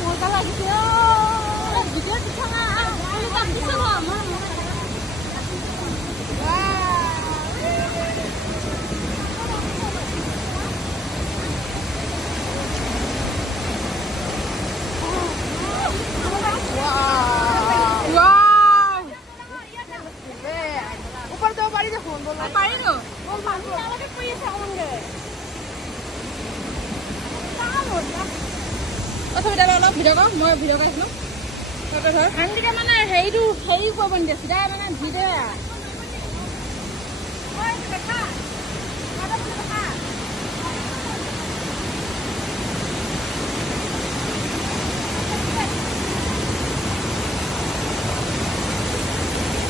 মজা লাগিছে ভিডিঅ' দিছা না দিছা না ऊपर तो पारी देखो बोल पारी तो बोल मार बोल আমাকে কই আছে আমাকে অথবা এটা অলপ ভিডিঅ' কৰ মই ভিডিঅ' কৰি আছিলোঁ মানে হেৰিটো হেৰি কৰিব নিদিয়ে চিধা মানে ভিডিঅ'